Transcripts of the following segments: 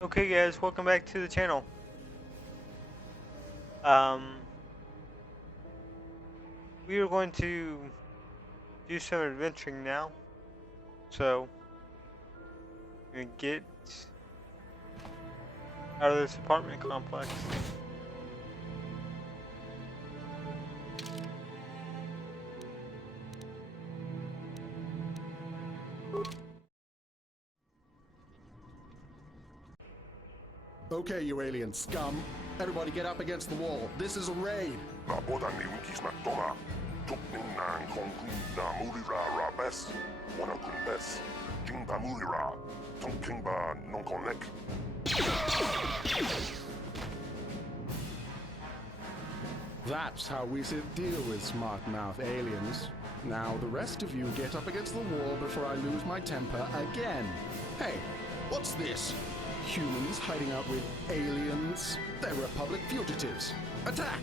Okay guys, welcome back to the channel. Um, we are going to do some adventuring now. So, we're gonna get out of this apartment complex. Okay, you alien scum. Everybody get up against the wall. This is a raid. Naboda ni wikis na toma. Tukning na kongkun na mulira ra bes. Wana kun bes. Jing ba mulira. Tongking ba non connect. That's how we should deal with smart-mouth aliens. Now the rest of you get up against the wall before I lose my temper again. Hey, what's this? Humans hiding out with aliens? They're Republic fugitives. Attack!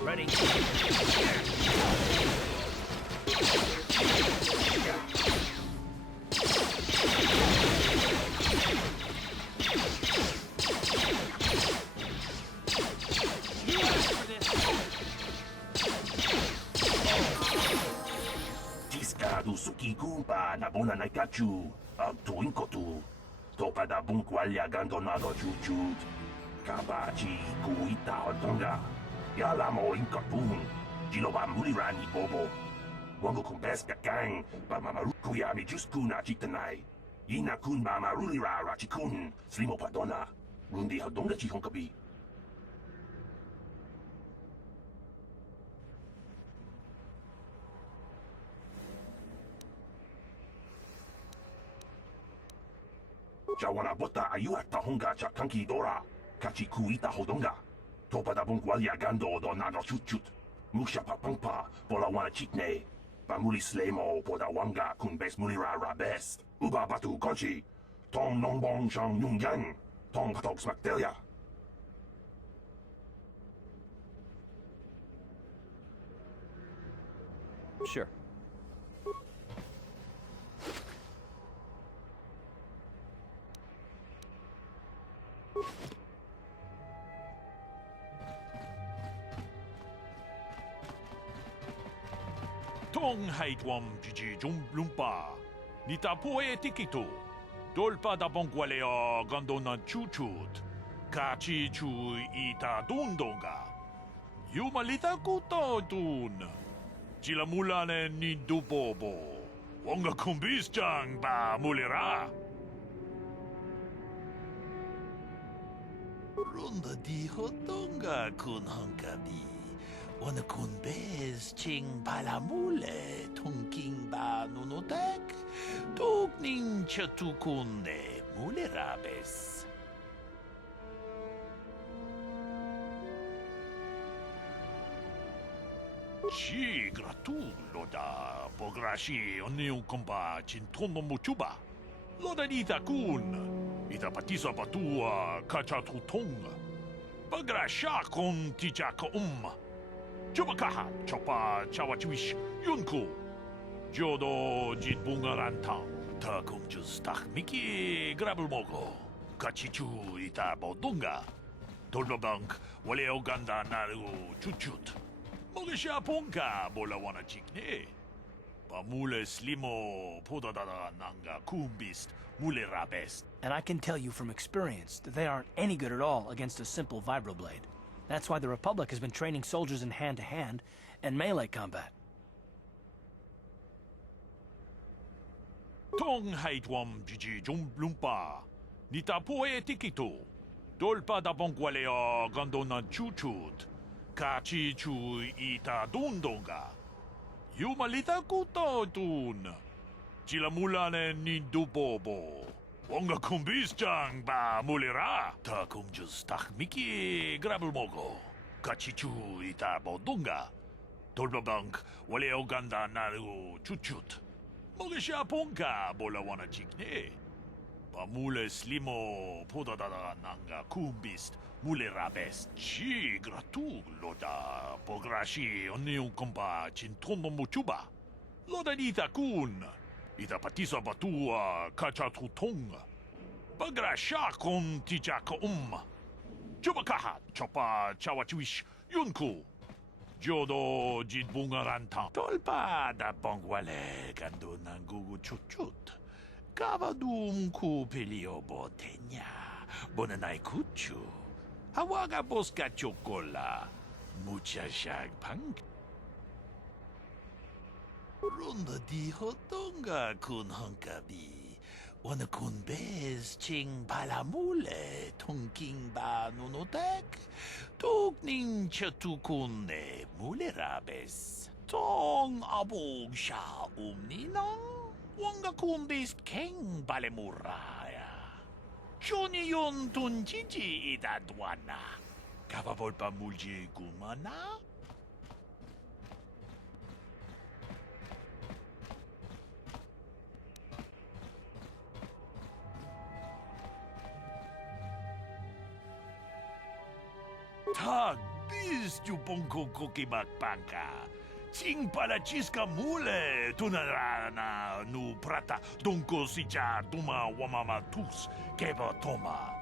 Ready. Tiscado sukiku pa na bona na kachu. Tuin kotu. Topa da bunkwali agandonado chuchut. Kabachi kuita hotonga. Yala mo inkapun. Jiloba mulirani bobo. Wango kumbeska kang. Ba mamaruku ya mi juskuna chitanai. Ina kun ba marulira rachikun. Slimo padona. Rundi hodonga chihonkabi. Jawana bota ayuata honga cha kanki dora. Kachi kuita hodonga. Topa da bunkwali agando do nado chutchut. Musha papangpa pola wana chitne. Pamuli slemo poda wanga kun bes mulira rabes. Uba batu konchi. Tong nongbong shang yung yang. Tong patog smaktelia. Sure. Tong haitwam jiji jumblumpa. Nitapo e tikito. Dolpa da bongwalea gandona chuchut. Kachi chu ita dundonga. Yumalita kuto dun. Chilamulane ni dubobo. Wonga kumbis jang ba mulira. Runda di hotonga kun hankabi. Wana kun bez ching balamule tungking ba nunotek. Tugning chatukunde mulerabes. Chi gratullo da pograshi oniu komba chintono muchuba. Loda dita kun. Ita patisa batua kachatutonga. Pagrasha kon tichaka Chubakaha chopa chawachiwish yunku. Jodo jitbungarantang. Takum justak miki grabulmogo. Kachichu ita bodunga. Tolbabank wale oganda naru chuchut. Mogisha punka bola wana chikne. Pamule slimo podadada nanga kumbist mule rabest. And I can tell you from experience that they aren't any good at all against a simple vibroblade. That's why the Republic has been training soldiers in hand-to-hand and melee combat. Tong haitwam jiji jumblumpa. Nitapo e tikito. Dolpa da bongwalea gandona chuchut. Kachi chu ita dundonga. Yumalita kuto dun. Chilamulane ni dubobo. Wonga kumbis jang ba mulira. Takum justak miki grabulmogo. Kachichu ita bodunga. Tolbabank wale oganda naru chuchut. Mogisha ponka bola wana chikne. Pamule slimo podadada nanga kumbist mule rabes chi gratu loda pograshi onion kompa chintono muchuba. Loda nita kun. Ita patisa batua kacha tutonga. Bagrasha kon tijaka Chubakaha chopa chawachiwish yunku. Jodo jitbungaranta. Tolpa da bongwale gando nangugu chuchut. Kavadum ku pelio botenya. Bonanai kuchu. Hawaga boska chokola. Mucha shag punk. Runda di hotonga kun hankabi. Wana kun bez ching palamule tongking ba nunotek. Tuk ning chatukun ne mule rabes. Tong abog sha umninang. Wanga kun bez keng balemuraya. Johnny yon tunjiji idadwana. Kavavol pa mulji gumana. Tag bis tu bonko koki makpanka. Ching pala chiska mule tunarana nu prata donko sicha duma wamama tus keba toma.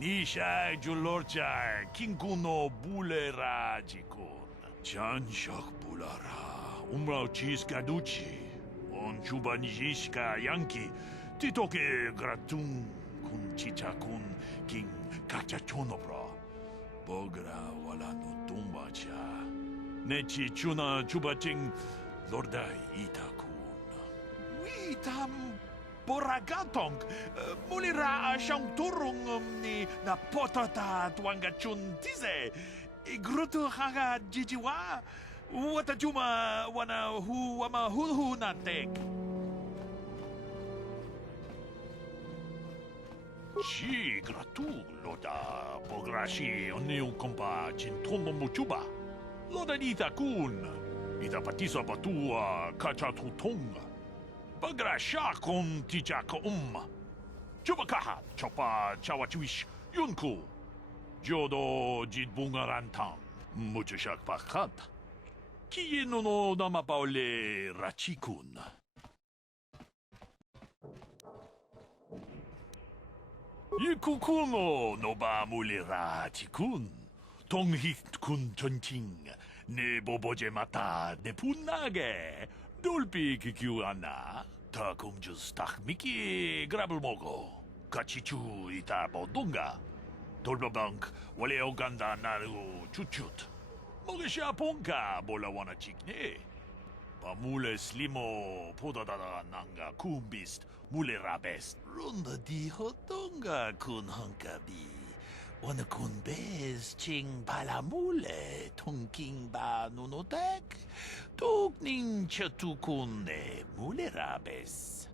Nisha julorcha kinkuno bule rajikun. Chan shak bulara umrao chiska duchi. On chuba nijishka yanki titoke gratun kun chicha kun king kachachonobra. Bogra wala no tumbacha. Nechi chuna chubaching lordai itakun. Witam boragatong mulira siyang turong ni na potata tuangachun tize. Igruto haga jijiwa. Watajuma wana hu wama hu natek. Chi gratu loda pograshi onion kompa chintono muchuba. Loda nita kun. Ita patisa batua kacha tutonga. Bagrasha kon tijaka Chubakaha chopa chawachiwish yunku. Jodo jitbungarantang. Muchashak pakat. Kiye no namapaole rachikun. Yikukuno no ba mulira chikun. Tonghit kun chonching. Ne boboje mata de punage. Dolpi kikiuana. Ta kumjus takmiki grabelmogo. Kachichu ita bodunga. Dolbabank wale oganda naru chuchut. Mogisha ponka bola wana chikne. Pamule slimo podadada nanga kumbist mule rabest. Runda di hotonga kun hankabi. Wana kun bez ching palamule tongking ba nunotek. Tuk ning chatukun ne mule rabes.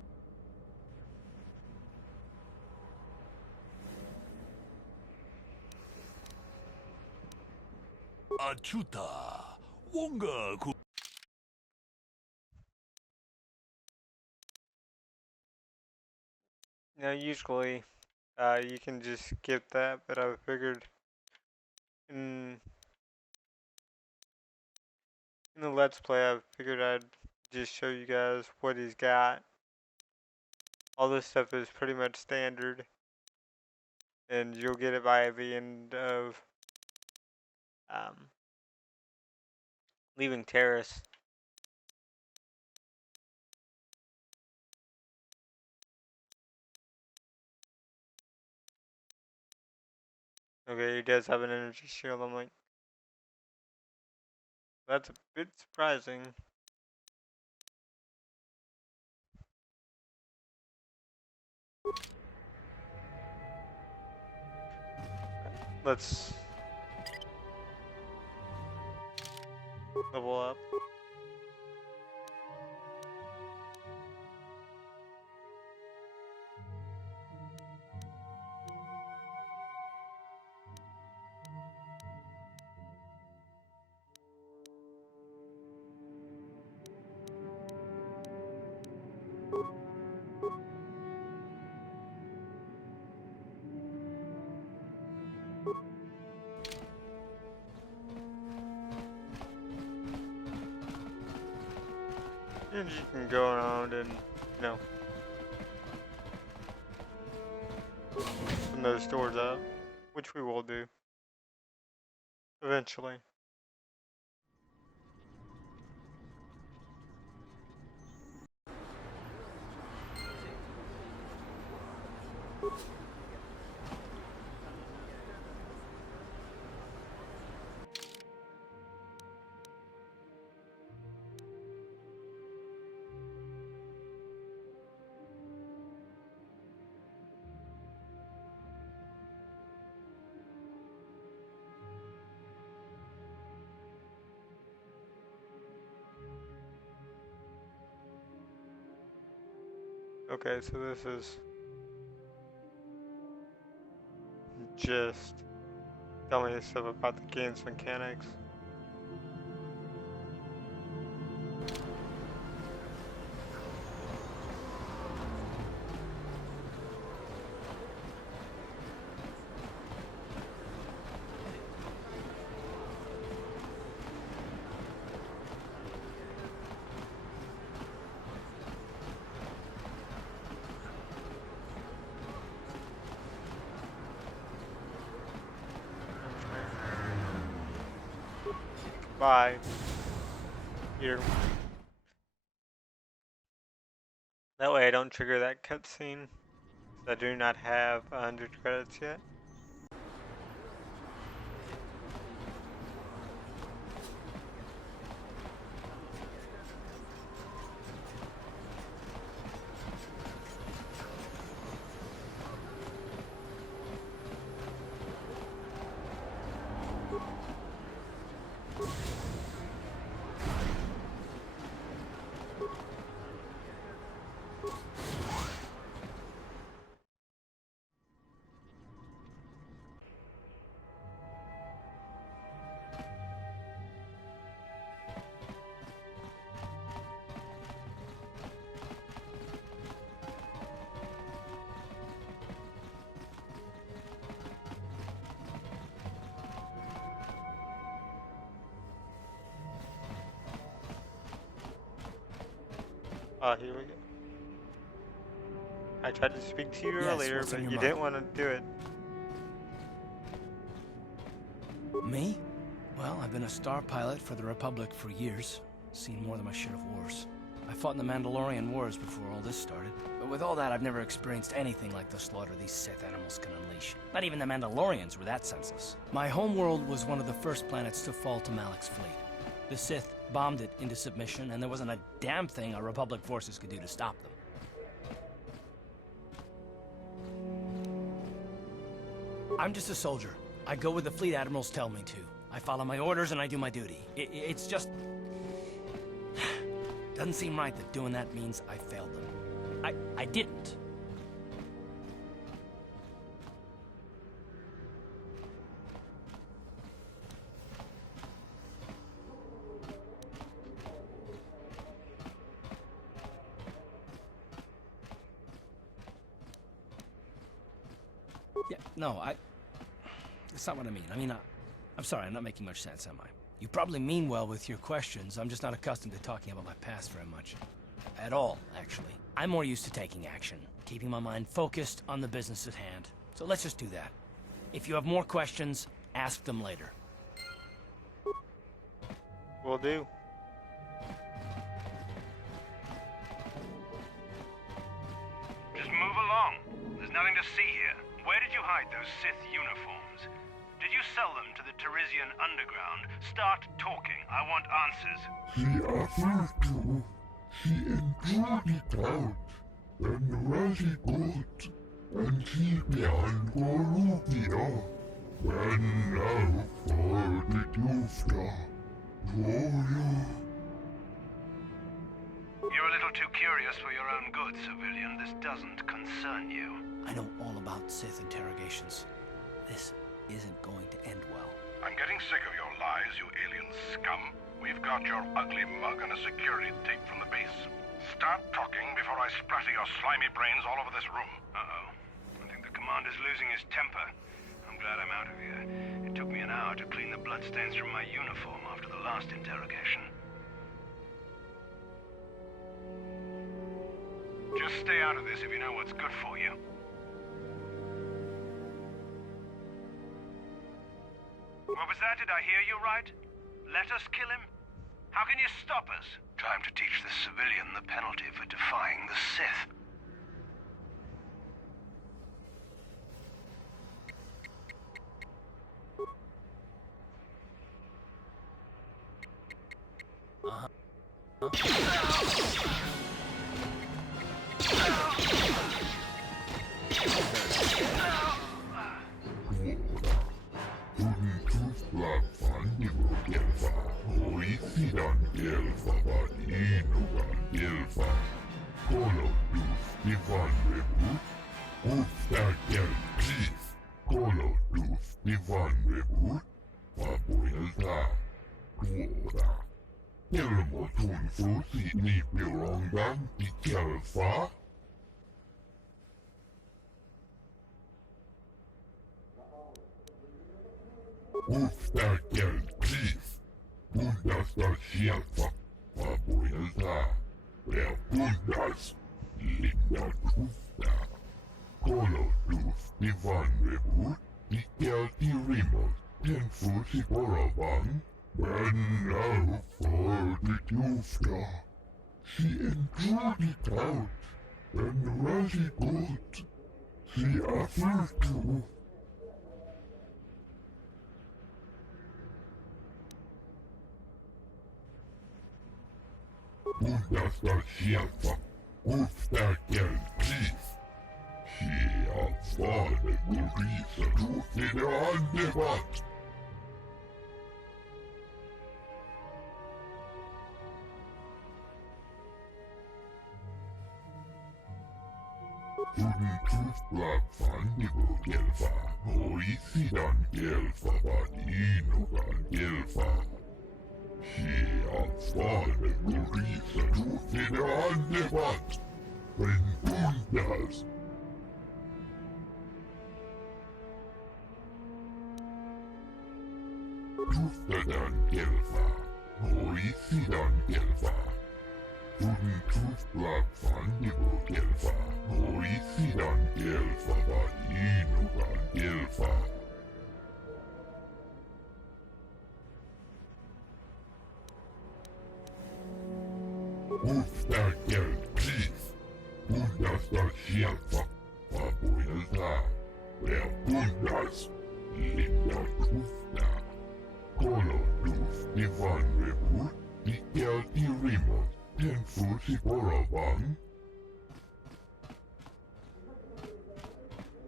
Achuta. Wonga kun. Now, usually, you can just skip that, but I figured in the Let's Play, I figured I'd just show you guys what he's got. All this stuff is pretty much standard, and you'll get it by the end of leaving Terrace. Okay, he does have an energy shield. I'm like, that's a bit surprising. Let's level up. And you can go around and, you know, open those doors up, which we will do eventually. Okay, so this is just telling me stuff about the game's mechanics. Bye. Here. That way I don't trigger that cutscene. I do not have 100 credits yet. Oh, here we go. I tried to speak to you earlier, what's on but your you mind? didn't want to do it. Me? Well, I've been a star pilot for the Republic for years. Seen more than my share of wars. I fought in the Mandalorian Wars before all this started. But with all that, I've never experienced anything like the slaughter these Sith animals can unleash. Not even the Mandalorians were that senseless. My homeworld was one of the first planets to fall to Malak's fleet. The Sith bombed it into submission, and there wasn't a damn thing our Republic forces could do to stop them. I'm just a soldier. I go where the fleet admirals tell me to. I follow my orders and I do my duty. It's just... doesn't seem right that doing that means I failed them. I didn't. Yeah, no, that's not what I mean. I'm sorry, I'm not making much sense, am I? You probably mean well with your questions. I'm just not accustomed to talking about my past very much. At all, actually. I'm more used to taking action, keeping my mind focused on the business at hand. So let's just do that. If you have more questions, ask them later. Will do. Just move along. There's nothing to see here. Where did you hide those Sith uniforms? Did you sell them to the Teresian underground? Start talking. I want answers. She offered to. She enjoyed it out. And really good. And she behind Gorubia. When now for the Dufta. You're a little too curious for your own good, civilian. This doesn't concern you. I know all about Sith interrogations. This isn't going to end well. I'm getting sick of your lies, you alien scum. We've got your ugly mug and a security tape from the base. Start talking before I splatter your slimy brains all over this room. Uh-oh. I think the commander's losing his temper. I'm glad I'm out of here. It took me an hour to clean the bloodstains from my uniform after the last interrogation. Just stay out of this if you know what's good for you. What was that? Did I hear you right? Let us kill him? How can you stop us? Time to teach the civilian the penalty for defying the Sith.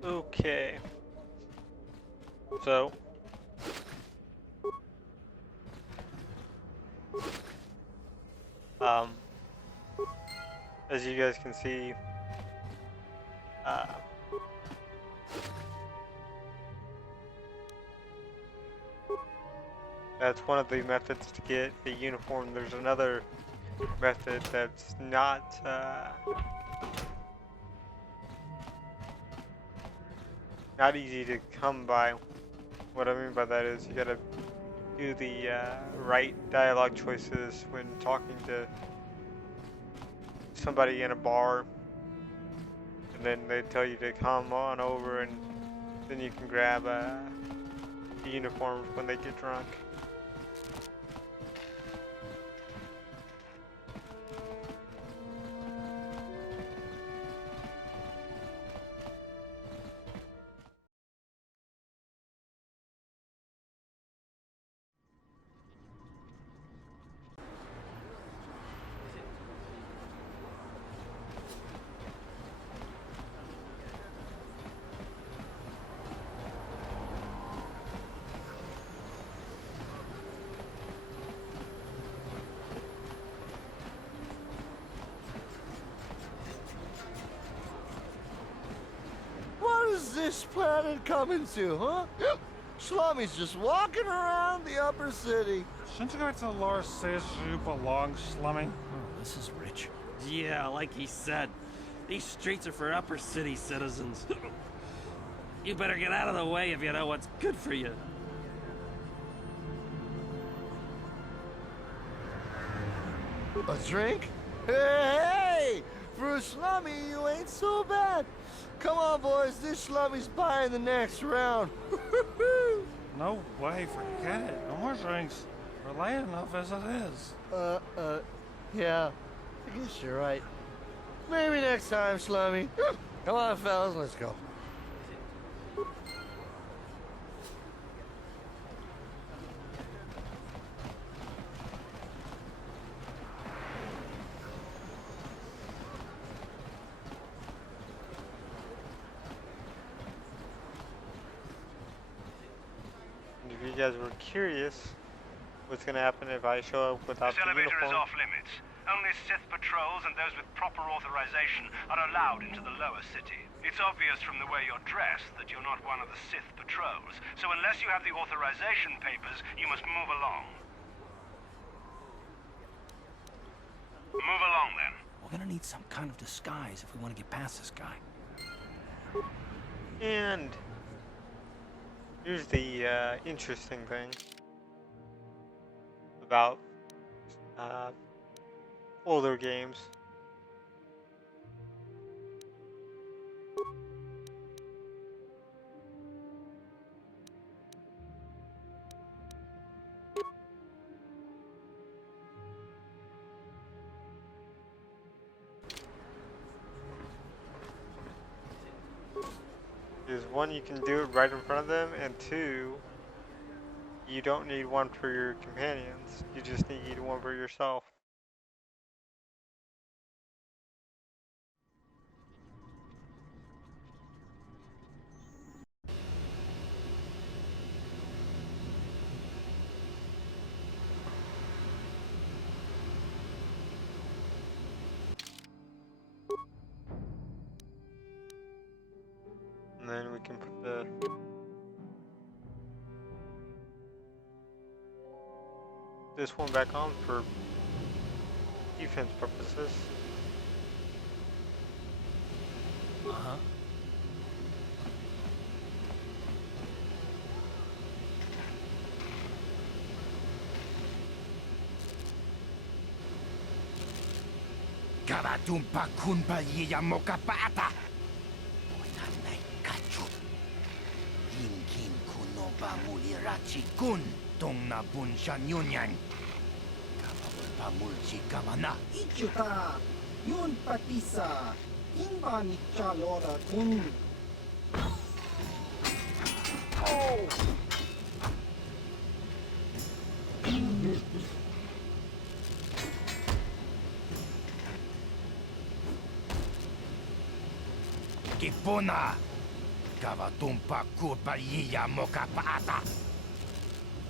Okay. So. As you guys can see, that's one of the methods to get the uniform. There's another method that's not easy to come by. What I mean by that is you gotta do the right dialogue choices when talking to somebody in a bar, and then they tell you to come on over, and then you can grab the uniforms when they get drunk. This planet coming to, huh? Shlommy's just walking around the upper city. Shouldn't you go to Loer says you belong, Slummy? Oh, this is rich. Yeah, like he said, these streets are for upper city citizens. You better get out of the way if you know what's good for you. A drink? Hey! for a slummy, you ain't so bad. Come on, boys, this slummy's buying the next round. No way, forget it. No more drinks. We're late enough as it is. Yeah, I guess you're right. Maybe next time, slummy. Come on, fellas, let's go. And if you guys were curious what's gonna happen if I show up without This the elevator is uniform, off limits. Only Sith patrols and those with proper authorization are allowed into the lower city. It's obvious from the way you're dressed that you're not one of the Sith patrols, so unless you have the authorization papers, you must move along. Move along, then. We're gonna need some kind of disguise if we want to get past this guy. and here's the interesting thing about older games. Is one, you can do it right in front of them, and two, you don't need one for your companions. You just need one for yourself. And then we can put this one back on for defense purposes. Uh-huh. Karatumpa kunpa yiya mokapata. Otanay kachu. Hinkin kunoba mulirachi kun. Tong na bunshan yunyan. Kapawal pamulchi kamana. Ichuta, yun patisa, imba ni chalora kun. Oh! Kipuna. Kavatumpa kurpa yiya mokapata.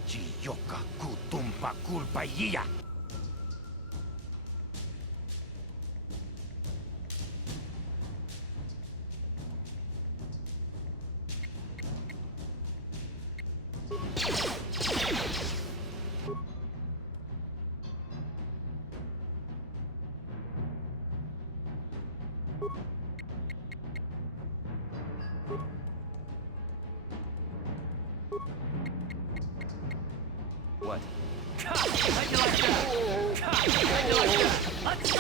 Chiyoka kutumpa kurpa yiya. What? How'd you like that? How'd you like that? Let's go!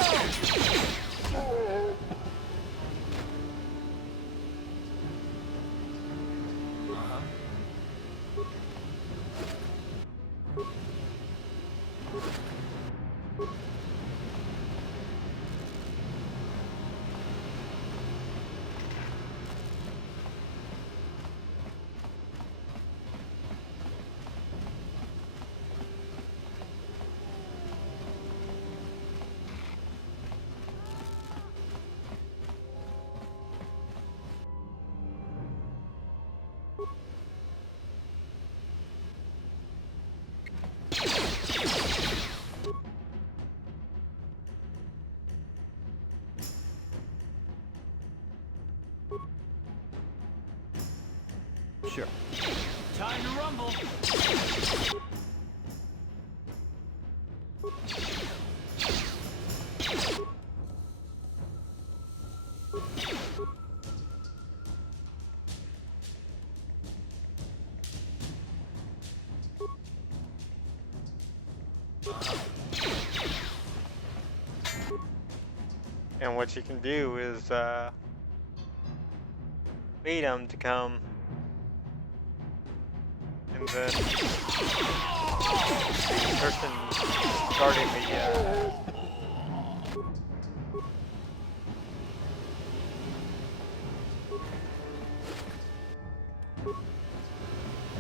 Sure. Time to rumble. And what you can do is bait them to come, and then the person guarding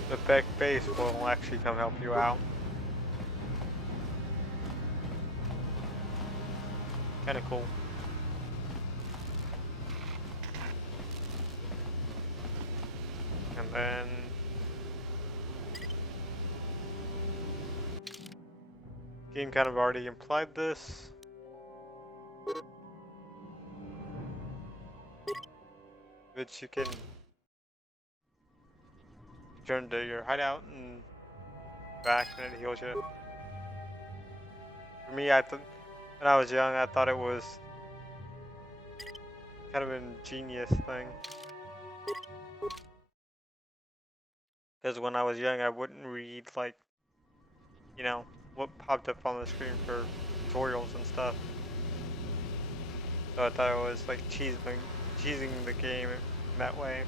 the back base will actually come help you out. Kind of cool. And then game kind of already implied this. Which you can return to your hideout and back, and it heals you. For me, when I was young, I thought it was kind of an ingenious thing. Because when I was young, I wouldn't read, like, you know, what popped up on the screen for tutorials and stuff. So I thought it was like cheesing the game in that way.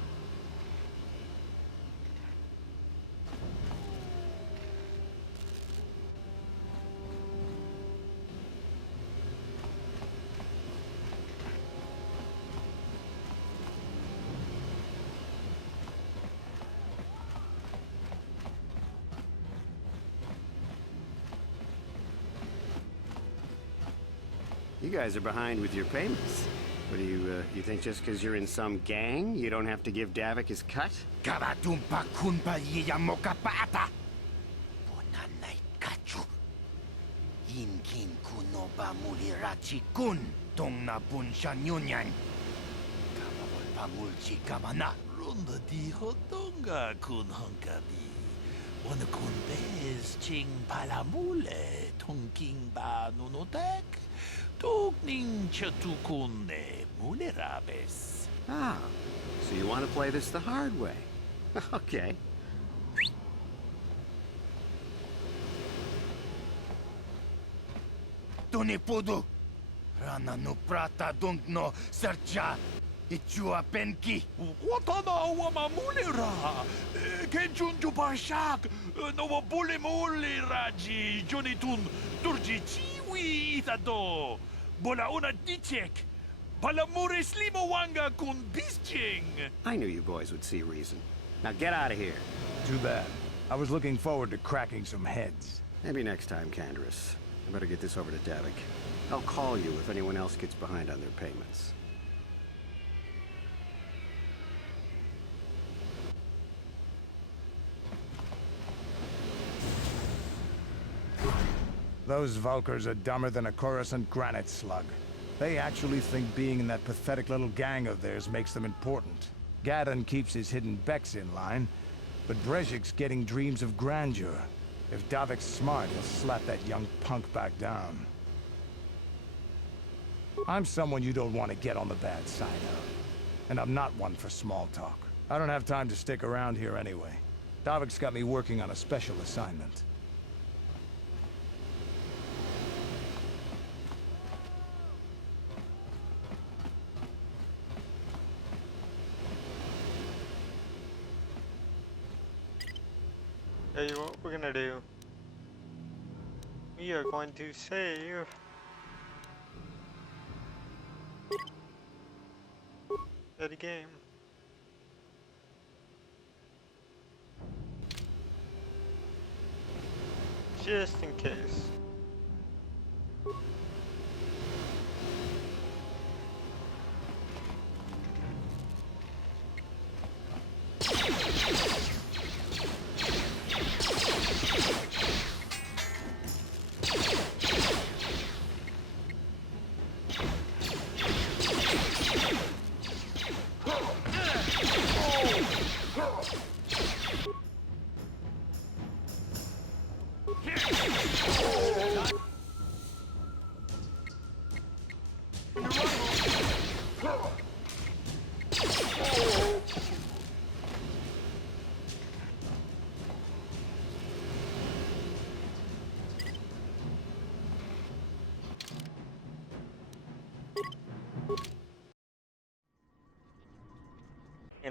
You guys are behind with your payments. What do you think just because you're in some gang, you don't have to give Davik his cut? Kavatumpa kunpa yiyamoka paata. Bonanay kachu. Yinkin kunoba mulirachi kun. Tong na bunsha nyunyan. Kamawal pamulchi kamana. Runda di hotonga kun honkabi. Wana kun bez ching palamule. Tongking ba nunotek. Tugning chatukune mulerabes. Ah, so you want to play this the hard way? Okay. Tunipudu. Rana no prata dunkno sercha. Ichua penki. Watana wama mulera. Kenjunju barshak. No bule mule raji. Jonitun durji chiwi itado. Bola una dichek. Palamure slimo wanga kun bisching. I knew you boys would see reason. Now get out of here. Too bad. I was looking forward to cracking some heads. Maybe next time, Candaris. I better get this over to Davik. I'll call you if anyone else gets behind on their payments. Those Vulkars are dumber than a Coruscant granite slug. They actually think being in that pathetic little gang of theirs makes them important. Gadon keeps his hidden Becks in line, but Brezhik's getting dreams of grandeur. If Davik's smart, he'll slap that young punk back down. I'm someone you don't want to get on the bad side of. And I'm not one for small talk. I don't have time to stick around here anyway. Davik's got me working on a special assignment. Hey, what we're gonna do? We are going to save the game. Just in case.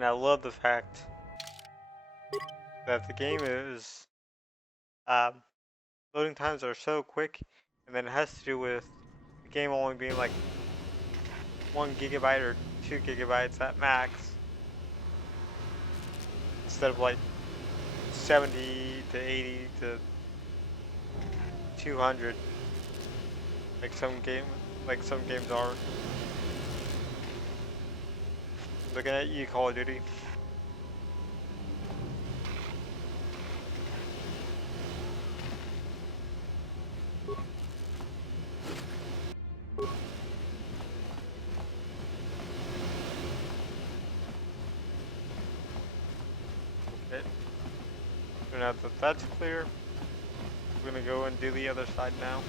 And I love the fact that the game is loading times are so quick, and then it has to do with the game only being like 1 gigabyte or 2 gigabytes at max, instead of like 70 to 80 to 200, like some games are. Looking at you, Call of Duty. Okay. So now that that's clear, we're gonna go and do the other side now.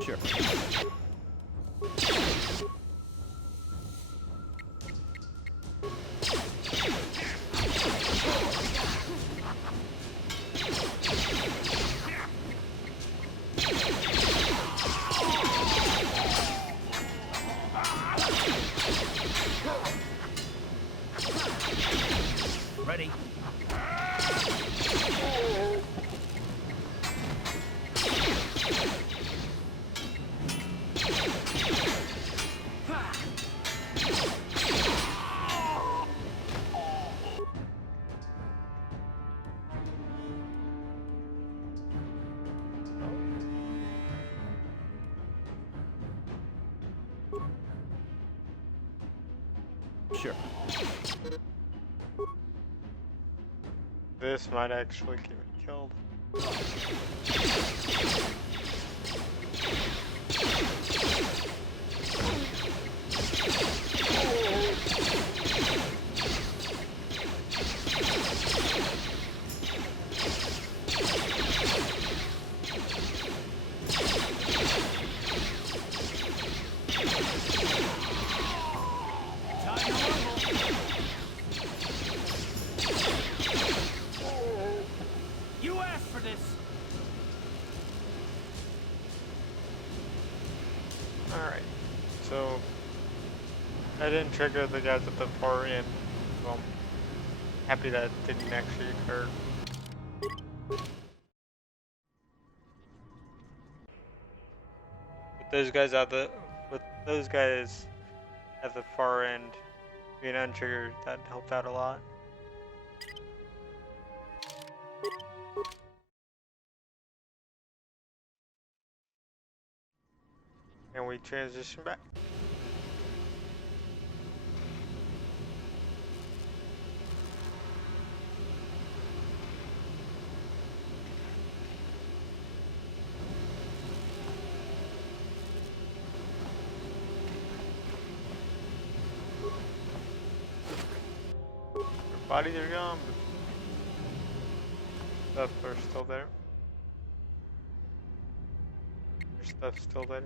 Sure. Ready. Sure. This might actually get me killed. You asked for this. Alright, so I didn't trigger the guys at the far end, so I'm happy that didn't actually occur. With those guys at the far end being untriggered, that helped out a lot. And we transition back. Our bodies are gone, but stuff are still there. Your stuff's still there.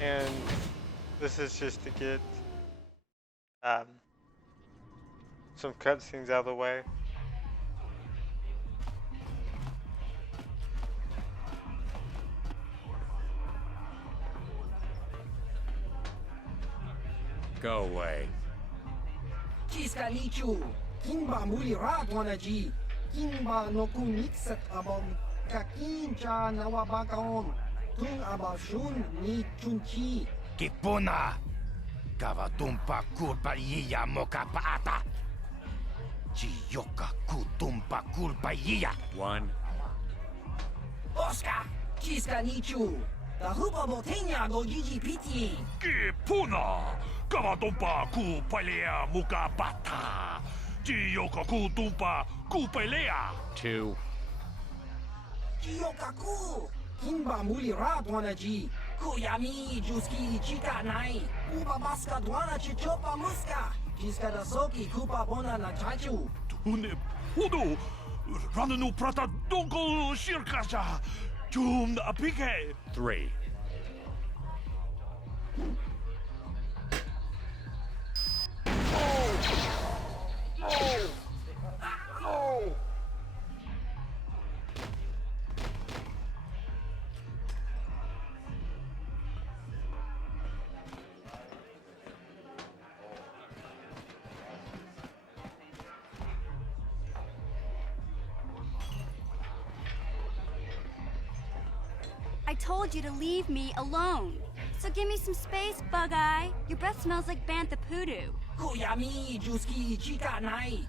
And this is just to get um, some cutscenes out of the way. Go away. Kiska nichu, kimba muli ratwanaji, kimba no kunitsat abom, kakin cha nawabakaon, tung abashun ni chunchi. Kipuna! Kavatumpa kulpa yiya mokapaata! Chiyoka kutumpa kulpa yiya! One. Oscar, kiska nichu, the hupa botenya go gigi piti. Kipuna! Kavatumpa ku palea muka bata! Chiyoka kutumpa ku palea! 2. Chiyokaku, kimba muli ratwanaji, kuyami juski chika nai, uba baska dwana chichopa muska, kiska da soki kupa bona na chachu. Tune podo! Rananu prata donko shirkasha! Jum apike! 3. I told you to leave me alone. So give me some space, Bug-Eye. Your breath smells like bantha poodoo. Kuyami juski chika nai,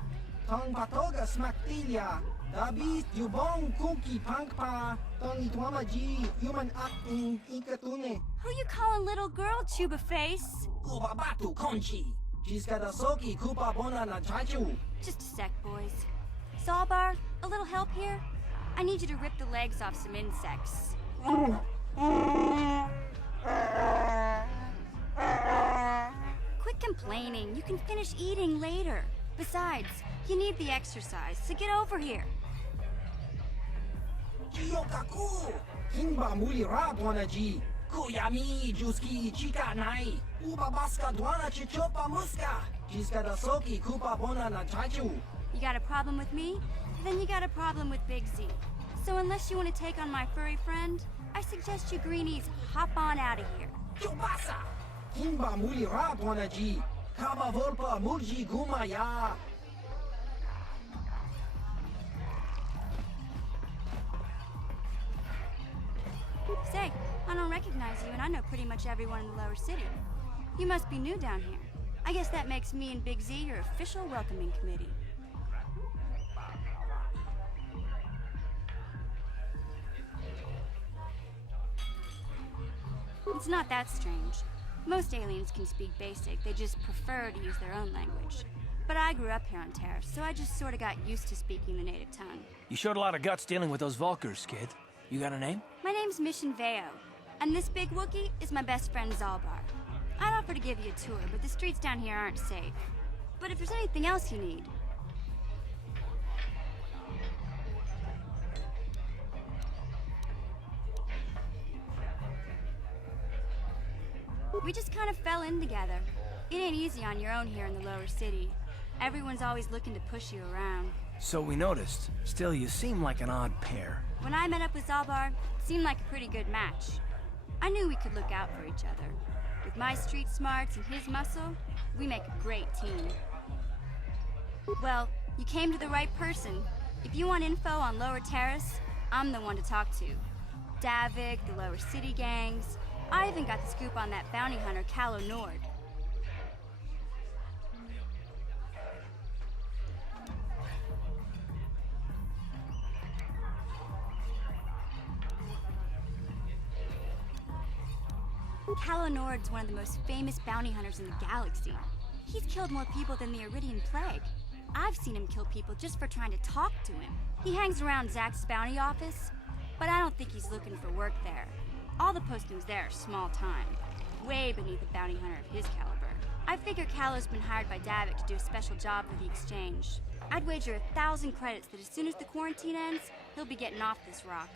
tong patoga smaktilia, dabis yubong kunki pangpa, tong itwamaji human acting ikatune. Who you calling little girl, Chuba Face? Uba batu konchi, kiska da soki kupa bona na chachu. Just a sec, boys. Zalbar, a little help here? I need you to rip the legs off some insects. Quit complaining. You can finish eating later. Besides, you need the exercise, so get over here. Chiyokaku, kimba muli ratwanaji, kuyami juski chika nai, uba baska dwana chichopa muska, kiska da soki kupa bona na chachu. You got a problem with me? Then you got a problem with Big Z. So unless you want to take on my furry friend, I suggest you greenies hop on out of here. Chubasa, kimba muli ratwanaji, kaba volpa mulji gumaya. Say, I don't recognize you, and I know pretty much everyone in the lower city. You must be new down here. I guess that makes me and Big Z your official welcoming committee. It's not that strange. Most aliens can speak basic, they just prefer to use their own language. But I grew up here on Terra, so I just sort of got used to speaking the native tongue. You showed a lot of guts dealing with those Vulkars, kid. You got a name? My name's Mission Veo, and this big Wookiee is my best friend Zalbar. I'd offer to give you a tour, but the streets down here aren't safe. But if there's anything else you need... We just kind of fell in together. It ain't easy on your own here in the lower city. Everyone's always looking to push you around. So we noticed. Still, you seem like an odd pair. When I met up with Zalbar, it seemed like a pretty good match. I knew we could look out for each other. With my street smarts and his muscle, we make a great team. Well, you came to the right person. If you want info on Lower Terrace, I'm the one to talk to. Davik, the Lower City gangs. I even got the scoop on that bounty hunter, Calo Nord. Calo Nord's one of the most famous bounty hunters in the galaxy. He's killed more people than the Iridian Plague. I've seen him kill people just for trying to talk to him. He hangs around Zack's bounty office, but I don't think he's looking for work there. All the postings there are small time, way beneath a bounty hunter of his caliber. I figure Calo's been hired by Davik to do a special job for the exchange. I'd wager 1,000 credits that as soon as the quarantine ends, he'll be getting off this rock.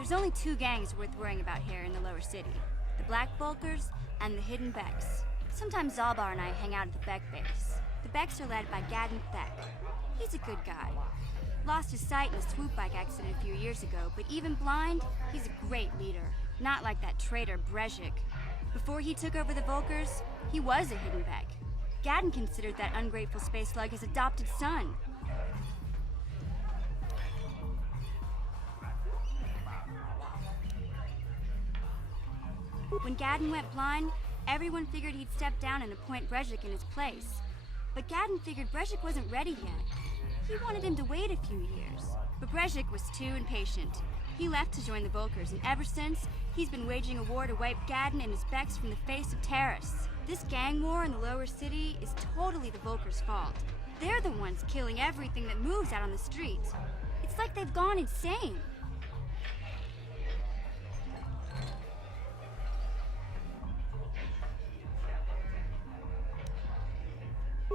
There's only two gangs worth worrying about here in the lower city. The Black Vulkars and the Hidden Becks. Sometimes Zalbar and I hang out at the Beck base. The Becks are led by Gadden Thek. He's a good guy. Lost his sight in a swoop bike accident a few years ago, but even blind, he's a great leader. Not like that traitor Brezhik. Before he took over the Vulkars, he was a Hidden Beck. Gadden considered that ungrateful space slug his adopted son. When Gadden went blind, everyone figured he'd step down and appoint Brezhik in his place. But Gadden figured Brezhik wasn't ready yet. He wanted him to wait a few years. But Brezhik was too impatient. He left to join the Vulkars, and ever since, he's been waging a war to wipe Gadden and his Becks from the face of Terrace. This gang war in the lower city is totally the Vulkars' fault. They're the ones killing everything that moves out on the streets. It's like they've gone insane.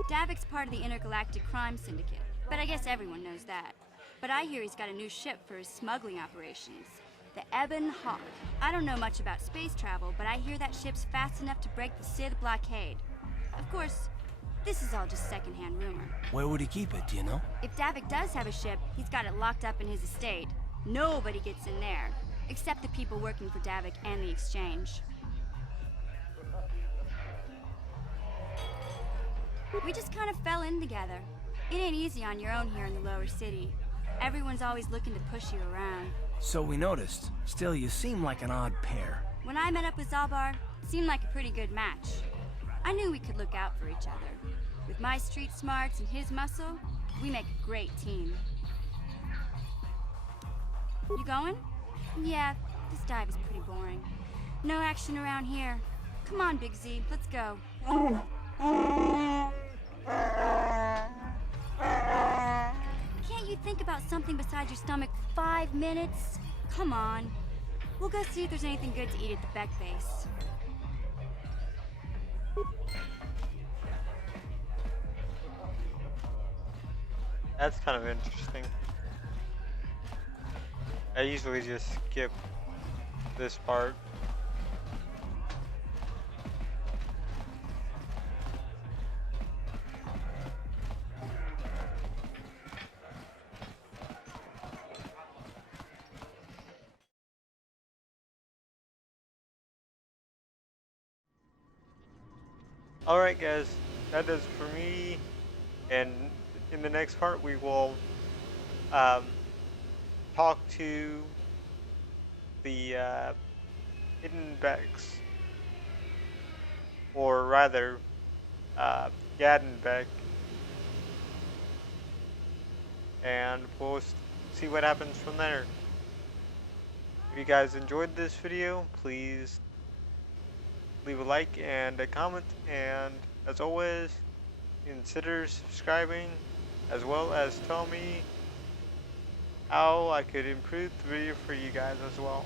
Davik's part of the Intergalactic Crime Syndicate, but I guess everyone knows that. But I hear he's got a new ship for his smuggling operations, the Ebon Hawk. I don't know much about space travel, but I hear that ship's fast enough to break the Sith blockade. Of course, this is all just secondhand rumor. Where would he keep it, do you know? If Davik does have a ship, he's got it locked up in his estate. Nobody gets in there, except the people working for Davik and the Exchange. We just kind of fell in together. It ain't easy on your own here in the lower city. Everyone's always looking to push you around. So we noticed. Still, you seem like an odd pair. When I met up with Zalbar, it seemed like a pretty good match. I knew we could look out for each other. With my street smarts and his muscle, we make a great team. You going? Yeah, this dive is pretty boring. No action around here. Come on, Big Z, let's go. Can't you think about something besides your stomach for 5 minutes? Come on. We'll go see if there's anything good to eat at the Beck base. That's kind of interesting. I usually just skip this part. Alright guys, that does for me, and in the next part we will talk to the Hidden Becks, or rather Gadden Beck, and we'll see what happens from there. If you guys enjoyed this video, please leave a like and a comment, and as always, consider subscribing, as well as tell me how I could improve the video for you guys as well.